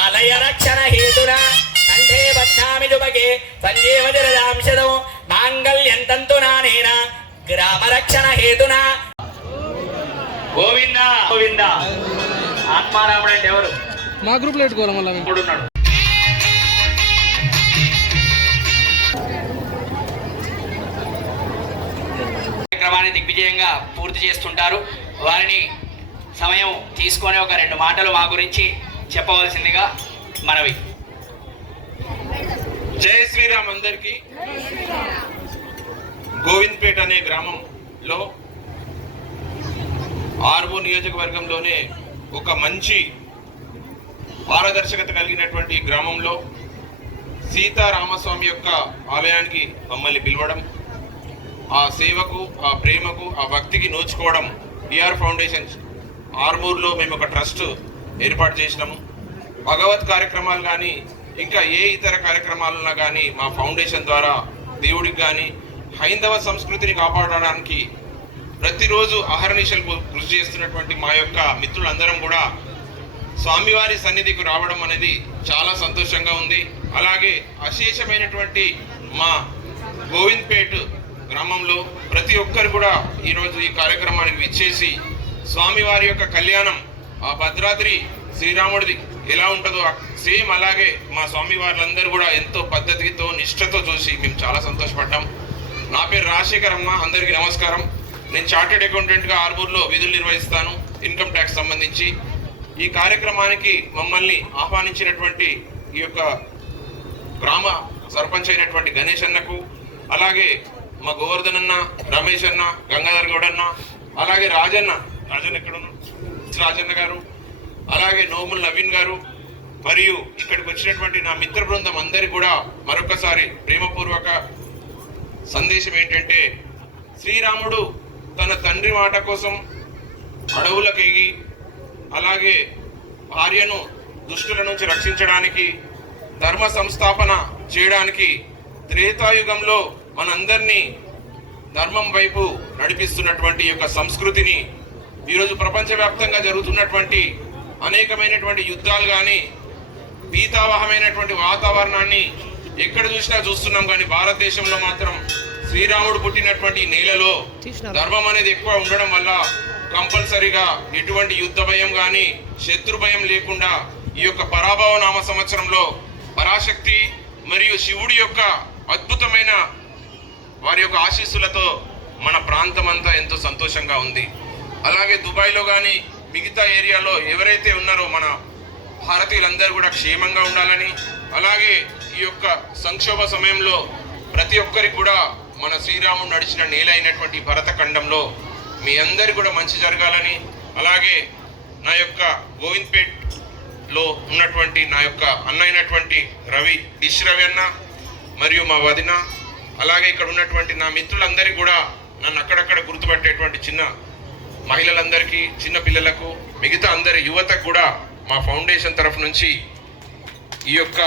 ఆలయ రక్షణ హేతునా కంఠే బధ్నామి దుభగే సంజీవజరదాంశదం మాంగళ్యం తంతునానేన గ్రామ రక్షణ హేతునా. గోవింద గోవింద. ఆత్మారాముడు అంటే ఎవరు? మా గ్రూప్ లో పెట్టుకోవాలి. మళ్ళీ ఉన్నాడు. కార్యక్రమాన్ని దిగ్విజయంగా పూర్తి చేస్తుంటారు. వారిని సమయం తీసుకొని ఒక 2 మాటలు మా గురించి చెప్పవలసిందిగా మనవి. జై శ్రీరామ్. అందరికీ గోవింద్పేట అనే గ్రామంలో ఆర్మూర్ నియోజకవర్గంలోనే ఒక మంచి పారదర్శకత కలిగినటువంటి గ్రామంలో సీతారామస్వామి యొక్క ఆలయానికి మమ్మల్ని పిలవడం, ఆ సేవకు, ఆ ప్రేమకు, ఆ భక్తికి నోచుకోవడం బిఆర్ ఫౌండేషన్ ఆర్మూర్లో మేము ఒక ట్రస్ట్ ఏర్పాటు చేసినాము. భగవత్ కార్యక్రమాలు కానీ ఇంకా ఏ ఇతర కార్యక్రమాలన్నా కానీ మా ఫౌండేషన్ ద్వారా దేవుడికి కానీ హైందవ సంస్కృతిని కాపాడడానికి ప్రతిరోజు అహర్నిశలు కృషి చేస్తున్నటువంటి మా యొక్క మిత్రులందరం కూడా స్వామివారి సన్నిధికి రావడం అనేది చాలా సంతోషంగా ఉంది. అలాగే అశేషమైనటువంటి మా గోవింద్పేట్ గ్రామంలో ప్రతి ఒక్కరు కూడా ఈరోజు ఈ కార్యక్రమానికి విచ్చేసి స్వామివారి యొక్క కళ్యాణం ఆ భద్రాద్రి శ్రీరాముడిది ఎలా ఉంటుందో సేమ్ అలాగే మా స్వామివారులందరూ కూడా ఎంతో పద్ధతితో నిష్ఠతో చూసి మేము చాలా సంతోషపడ్డాం. నా పేరు రాజశేఖర్ అమ్మ. అందరికీ నమస్కారం. నేను చార్టెడ్ అకౌంటెంట్గా ఆర్మూర్లో విధులు నిర్వహిస్తాను, ఇన్కమ్ ట్యాక్స్ సంబంధించి. ఈ కార్యక్రమానికి మమ్మల్ని ఆహ్వానించినటువంటి ఈ యొక్క గ్రామ సర్పంచ్ అయినటువంటి గణేష్ అన్నకు, అలాగే మా గోవర్ధన్ అన్న, రమేష్ అన్న, గంగాధర్ గౌడ్ అన్న, అలాగే రాజన్న ఎక్కడున్నా రాజన్న గారు, అలాగే నోముల్ నవీన్ గారు, మరియు ఇక్కడికి వచ్చినటువంటి నా మిత్ర బృందం అందరికీ కూడా మరొకసారి ప్రేమపూర్వక సందేశం ఏంటంటే, శ్రీరాముడు తన తండ్రి మాట కోసం అడవులకెగి, అలాగే భార్యను దుష్టుల నుంచి రక్షించడానికి, ధర్మ సంస్థాపన చేయడానికి త్రేతాయుగంలో మనందరినీ ధర్మం వైపు నడిపిస్తున్నటువంటి యొక్క సంస్కృతిని ఈరోజు ప్రపంచవ్యాప్తంగా జరుగుతున్నటువంటి అనేకమైనటువంటి యుద్ధాలు కానీ భీతావహమైనటువంటి వాతావరణాన్ని ఎక్కడ చూసినా చూస్తున్నాం. కానీ భారతదేశంలో మాత్రం శ్రీరాముడు పుట్టినటువంటి నేలలో ధర్మం అనేది ఎక్కువ ఉండడం వల్ల కంపల్సరీగా ఎటువంటి యుద్ధ భయం కానీ శత్రు భయం లేకుండా ఈ యొక్క పరాభవ నామ సంవత్సరంలో పరాశక్తి మరియు శివుడి యొక్క అద్భుతమైన వారి యొక్క ఆశీస్సులతో మన ప్రాంతం అంతా ఎంతో సంతోషంగా ఉంది. అలాగే దుబాయ్లో కానీ మిగతా ఏరియాలో ఎవరైతే ఉన్నారో మన భారతీయులందరూ కూడా క్షేమంగా ఉండాలని, అలాగే ఈ యొక్క సంక్షోభ సమయంలో ప్రతి ఒక్కరికి కూడా మన శ్రీరాముడు నడిచిన నేల అయినటువంటి భరతఖండంలో మీ అందరి కూడా మంచి జరగాలని, అలాగే నా యొక్క గోవింద్పేట్లో ఉన్నటువంటి నా యొక్క అన్న అయినటువంటి డిష్ రవి అన్న మరియు మా వదిన, అలాగే ఇక్కడ ఉన్నటువంటి నా మిత్రులందరికీ కూడా నన్ను అక్కడక్కడ గుర్తుపట్టేటువంటి చిన్న మహిళలందరికీ, చిన్న పిల్లలకు, మిగతా అందరి యువతకు కూడా మా ఫౌండేషన్ తరఫు నుంచి ఈ యొక్క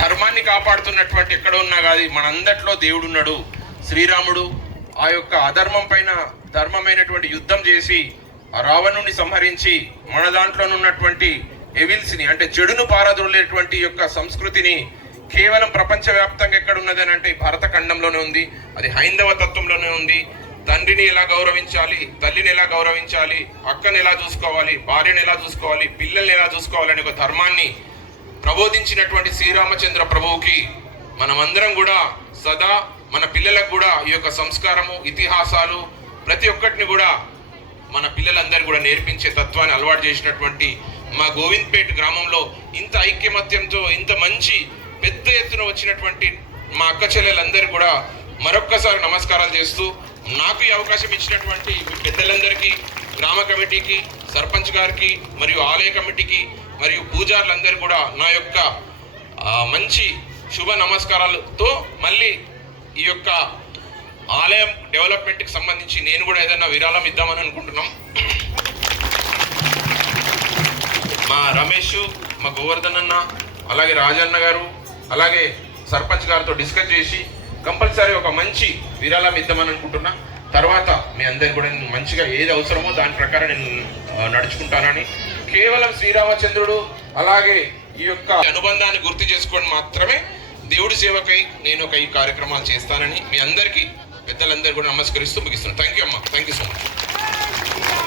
ధర్మాన్ని కాపాడుతున్నటువంటి ఎక్కడ ఉన్నా కాదు మనందట్లో దేవుడు ఉన్నాడు. శ్రీరాముడు ఆ యొక్క అధర్మం పైన ధర్మమైనటువంటి యుద్ధం చేసి ఆ రావణుని సంహరించి మన దాంట్లోనున్నటువంటి ఎవిల్స్ని అంటే చెడును పారదోలేటువంటి యొక్క సంస్కృతిని కేవలం ప్రపంచవ్యాప్తంగా ఎక్కడ ఉన్నది అని అంటే భారతఖండంలోనే ఉంది. అది హైందవ తత్వంలోనే ఉంది. తండ్రిని ఎలా గౌరవించాలి, తల్లిని ఎలా గౌరవించాలి, అక్కని ఎలా చూసుకోవాలి, భార్యను ఎలా చూసుకోవాలి, పిల్లల్ని ఎలా చూసుకోవాలని ఒక ధర్మాన్ని ప్రబోధించినటువంటి శ్రీరామచంద్ర ప్రభువుకి మనమందరం కూడా సదా మన పిల్లలకు కూడా ఈ యొక్క సంస్కారము, ఇతిహాసాలు ప్రతి ఒక్కటిని కూడా మన పిల్లలందరూ కూడా నేర్పించే తత్వాన్ని అలవాటు చేసినటువంటి మా గోవింద్పేట్ గ్రామంలో ఇంత ఐక్యమత్యంతో ఇంత మంచి పెద్ద ఎత్తున వచ్చినటువంటి మా అక్క చెల్లెలందరూ కూడా మరొక్కసారి నమస్కారాలు చేస్తూ, నాకు ఈ అవకాశం ఇచ్చినటువంటి పెద్దలందరికీ, గ్రామ కమిటీకి, సర్పంచ్ గారికి మరియు ఆలయ కమిటీకి మరియు పూజారులందరూ కూడా నా యొక్క మంచి శుభ నమస్కారాలతో మళ్ళీ ఈ యొక్క ఆలయం డెవలప్మెంట్కి సంబంధించి నేను కూడా ఏదైనా విరాళం ఇద్దామని అనుకుంటున్నాం. మా రమేష్, మా గోవర్ధన్ అన్న, అలాగే రాజన్న గారు, అలాగే సర్పంచ్ గారితో డిస్కస్ చేసి కంపల్సరీ ఒక మంచి విరాళం ఇద్దామని అనుకుంటున్నా. తర్వాత మీ అందరికి కూడా నేను మంచిగా ఏది అవసరమో దాని ప్రకారం నేను నడుచుకుంటానని, కేవలం శ్రీరామచంద్రుడు అలాగే ఈ యొక్క అనుబంధాన్ని గుర్తు చేసుకొని మాత్రమే దేవుడి సేవకై నేను ఈ కార్యక్రమాలు చేస్తానని మీ అందరికీ పెద్దలందరూ కూడా నమస్కరిస్తూ ముగిస్తున్నాను. థ్యాంక్ యూ అమ్మా, థ్యాంక్ యూ సో మచ్.